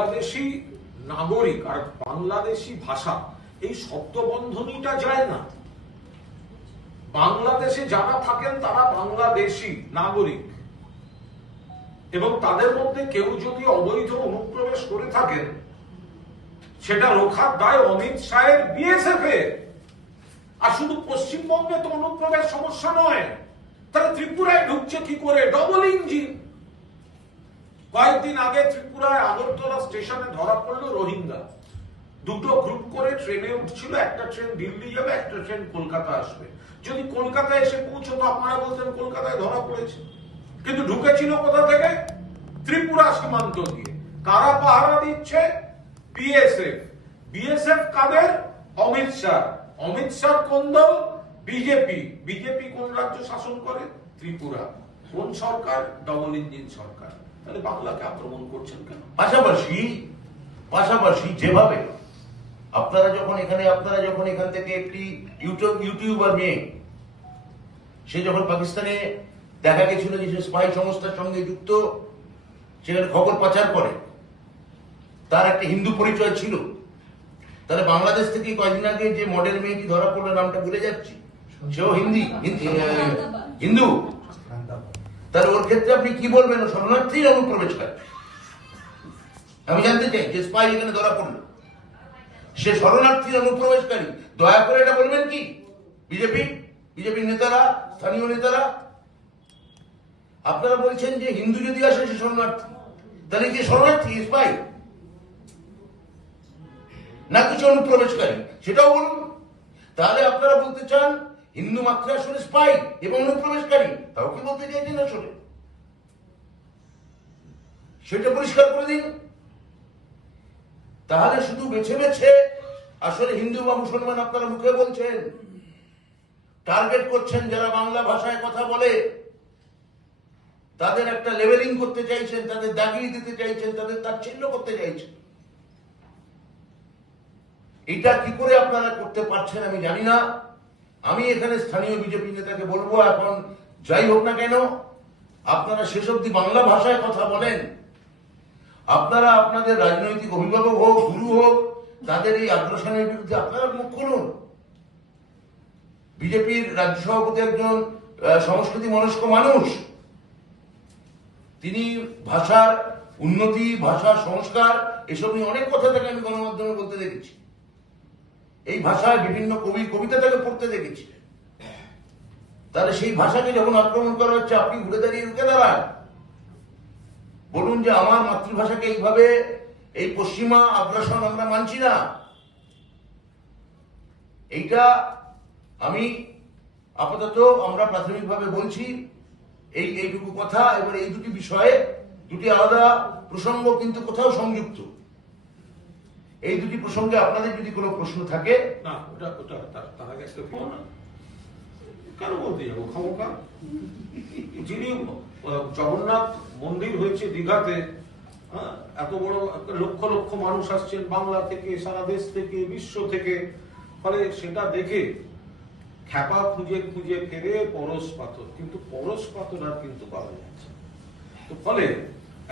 বাংলাদেশি নাগরিক আর বাংলাদেশি ভাষা, এই শব্দবন্ধনীটা যায় না। বাংলাদেশে যারা থাকেন, তারা বাংলাদেশি নাগরিক। এবং তাদের মধ্যে কেউ যদি অবৈধ অনুপ্রবেশ করে থাকেন, সেটা রোখার দায় অমিত শাহের বিএসএফ এর আর শুধু পশ্চিমবঙ্গে তো অনুপ্রবেশ সমস্যা নয়, তাহলে ত্রিপুরায় ঢুকছে কি করে? ডবল ইঞ্জিন কয়েকদিন আগে ত্রিপুরায় আগরতলা স্টেশনে ধরা পড়ল রোহিঙ্গা। দুটো গ্রুপ করে ট্রেনে উঠছিল, একটা ট্রেন দিল্লি যাবে, একটা ট্রেন কলকাতা আসবে। যদি কলকাতায় এসে পৌঁছতো, আপনারা বলতেন কলকাতায় ধরা পড়েছে। কিন্তু ঢুকেছিল কোথা থেকে? ত্রিপুরা সীমান্ত দিয়ে কারা পাহারা দিচ্ছে? বিএসএফ। বিএসএফ কাদের? অমিত শাহ। অমিত শাহ কোন দল? বিজেপি। বিজেপি কোন রাজ্য শাসন করে? ত্রিপুরা। কোন সরকার? ডবল ইঞ্জিন সরকার। তাহলে বাংলাকে আক্রমণ করছেন কেন? পাশাপাশি পাশাপাশি যেভাবে আপনারা যখন এখানে আপনারা যখন এখান থেকে একটি ইউটিউব ইউটিউবার মেয়ে সে যখন পাকিস্তানে দেখা গেছিল যে সে স্পাই সংস্থার সঙ্গে যুক্ত সেখানে খবর পাচার করে তার একটা হিন্দু পরিচয় ছিল। তাহলে বাংলাদেশ থেকে কয়েকদিন আগে যে মডেল মেয়েটি ধরা পড়ল নামটা ভুলে যাচ্ছি। সেও হিন্দি হিন্দি- হিন্দু। তাহলে ওর ক্ষেত্রে আপনি কি বলবেন? শরণার্থী অনুপ্রবেশ করে আমি জানতে চাই, যে স্পাই এখানে ধরা পড়ল। সে শরণার্থী অনুপ্রবেশকারী। দয়া করে এটা বলবেন কি? বিজেপি? বিজেপির নেতারা? স্থানীয় নেতারা? আপনারা বলছেন যে হিন্দু যদি আসে, সে শরণার্থী। তাহলে কি শরণার্থী স্পাই না, কিছু অনুপ্রবেশকারী। সেটাও বলুন। তাহলে আপনারা বলতে চান হিন্দু মাত্রা আসলে স্পাই এবং অনুপ্রবেশকারী, তাও কি বলতে চাইছেন আসলে? সেটা পরিষ্কার করে দিন। তাহলে শুধু বেছে বেছে আসলে হিন্দু বা মুসলমান আপনারা মুখে বলছেন। টার্গেট করছেন যারা বাংলা ভাষায় কথা বলে। তাদের একটা লেভেলিং করতে চাইছেন, তাদের দাগিয়ে দিতে চাইছেন, তাদের তাচ্ছিল্য করতে চাইছেন। এটা কি করে আপনারা করতে পারছেন আমি জানি না। আমি এখানে স্থানীয় বিজেপি নেতাকে বলব, এখন যাই হোক না কেন, আপনারা শেষ অব্দি বাংলা ভাষায় কথা বলেন। আপনারা আপনাদের রাজনৈতিক অভিভাবক হোক, গুরু হোক, তাদের এই আগ্রাসনের বিরুদ্ধে আপনারা মুখ খুলুন। বিজেপির রাজ্য সভাপতি একজন সংস্কৃতি মনস্ক মানুষ। তিনি ভাষার উন্নতি ভাষা সংস্কার, এসব নিয়ে অনেক কথা তাকে আমি গণমাধ্যমে বলতে দেখেছি। এই ভাষায় বিভিন্ন কবি, কবিতা তাকে পড়তে দেখেছিলেন। তাহলে সেই ভাষাকে যখন আক্রমণ করা হচ্ছে, আপনি ঘুরে দাঁড়িয়ে রুখে দাঁড়ান। বলুন যে আমার মাতৃভাষাকে এইভাবে এই পশ্চিমা আগ্রাসন আমরা মানছি না। এইটা আমি আপাতত আমরা প্রাথমিকভাবে বলছি, এই এইটুকু কথা এবার এই দুটি বিষয়ে দুটি আলাদা প্রসঙ্গ কিন্তু কোথাও সংযুক্ত। এই দুটি প্রসঙ্গে আপনাদের যদি কোনো প্রশ্ন থাকে না ওটা ওটা তার আগে কেন বলতে যাব? ক্ষমতা? যিনি জগন্নাথ মন্দির হয়েছে দীঘাতে হ্যাঁ, এত বড় লক্ষ লক্ষ মানুষ আসছেন বাংলা থেকে সারা দেশ থেকে বিশ্ব থেকে। ফলে সেটা দেখে খ্যাপা খুঁজে খুঁজে ফেরে পরশ পাথর। কিন্তু পরশ পাথর আর কিন্তু পাওয়া যাচ্ছে তো ফলে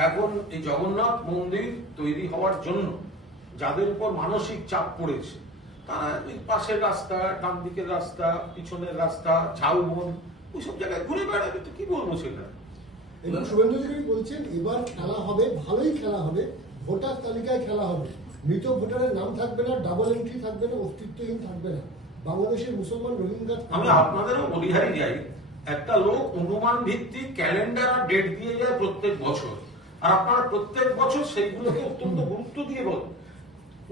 এখন এই জগন্নাথ মন্দির তৈরি হওয়ার জন্য যাদের উপর মানসিক চাপ পড়েছে তারা পাশের রাস্তা ডান দিকের রাস্তা পিছনের রাস্তা ঝাউবন ওইসব জায়গায় ঘুরে বেড়াবে তো কি বলব সেটা? এবং শুভেন্দু অধিকারী বলছেন এবার খেলা হবে ভালোই খেলা হবে ভোটার তালিকায় খেলা হবে। মৃত ভোটারের নাম থাকবে না ডাবল এন্ট্রি থাকবে না অস্তিত্বহীন থাকবে না। বাংলাদেশের মুসলমান রোহিঙ্গা আমি আপনাদেরও বলিহারি যাই। একটা লোক অনুমান ভিত্তিক ক্যালেন্ডার আর ডেট দিয়ে যায় প্রত্যেক বছর। আর আপনারা প্রত্যেক বছর সেইগুলোকে অত্যন্ত গুরুত্ব দিয়ে বলেন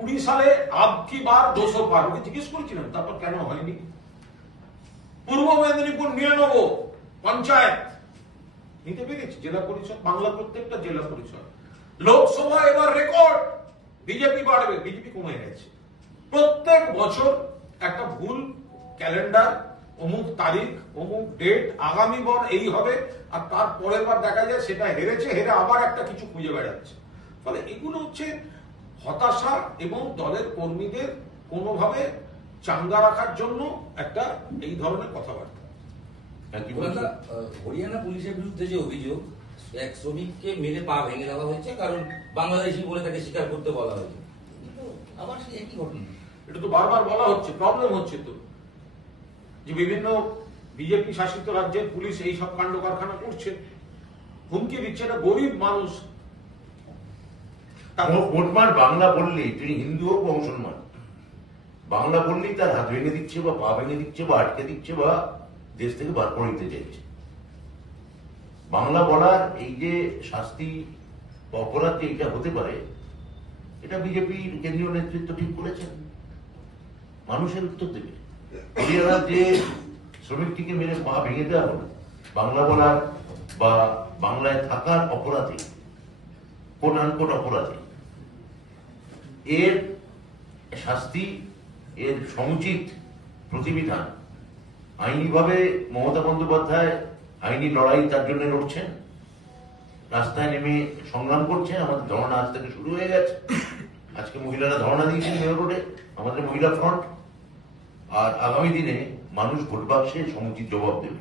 কুড়ি সালে আব কি বার দুশো পার ওকে জিজ্ঞেস করেছিলাম তারপর কেন হয়নি? পূর্ব মেদিনীপুর নিয়ে নেব পঞ্চায়েত। নিতে পেরেছি, জেলা পরিষদ, বাংলা প্রত্যেকটা জেলা পরিষদ। লোকসভা এবার রেকর্ড, বিজেপি বাড়বে, বিজেপি কমে গেছে। প্রত্যেক বছর একটা ভুল ক্যালেন্ডার, অমুক তারিখ, অমুক ডেট, আগামী বর এই হবে, আর তার পরের বার দেখা যায় সেটা হেরেছে, হেরে আবার একটা কিছু খুঁজে বেড়াচ্ছে। ফলে এগুলো হচ্ছে হতাশা এবং দলের কর্মীদের কোনোভাবে চাঙ্গা রাখার জন্য একটা এই ধরনের কথাবার্তা। আহ, হরিয়ানা পুলিশের বিরুদ্ধে যে অভিযোগ এক শ্রমিককে মেরে পা ভেঙে দেওয়া হয়েছে কারণ বাংলাদেশি বলে তাকে স্বীকার করতে বলা হয়েছে। আবার সেই একই ঘটনা। এটা তো বারবার বলা হচ্ছে প্রবলেম হচ্ছে তো। যে বিভিন্ন বিজেপি শাসিত রাজ্যের পুলিশ এই সব কাণ্ড কারখানা করছে। হুমকি দিচ্ছে এটা গরিব মানুষ মোটমাট বাংলা বললেই তিনি হিন্দু হোক বা মুসলমান, বাংলা বললেই তার হাত ভেঙে দিচ্ছে বা পা ভেঙে দিচ্ছে বা আটকে দিচ্ছে বা দেশ থেকে বার করে দিতে চাইছে। বাংলা বলার এই যে শাস্তি বা অপরাধ এটা হতে পারে, এটা বিজেপির কেন্দ্রীয় নেতৃত্ব ঠিক করেছেন। মানুষের উত্তর দেবে। যে শ্রমিকটিকে মেরে পা ভেঙে দেওয়া হলো, বাংলা বলার বা বাংলায় থাকার অপরাধে আনকোট অপরাধে। এর শাস্তি, এর সমুচিত প্রতিবিধান আইনিভাবে মমতা বন্দ্যোপাধ্যায় আইনি লড়াই তার জন্য লড়ছেন। রাস্তায় নেমে সংগ্রাম করছেন, আমাদের ধর্ণা আজ থেকে শুরু হয়ে গেছে। আজকে মহিলারা ধর্ণা দিয়েছেন মেয়র রোডে, আমাদের মহিলা ফ্রন্ট। আর আগামী দিনে মানুষ ভোট বাক্সে সমুচিত জবাব দেবে।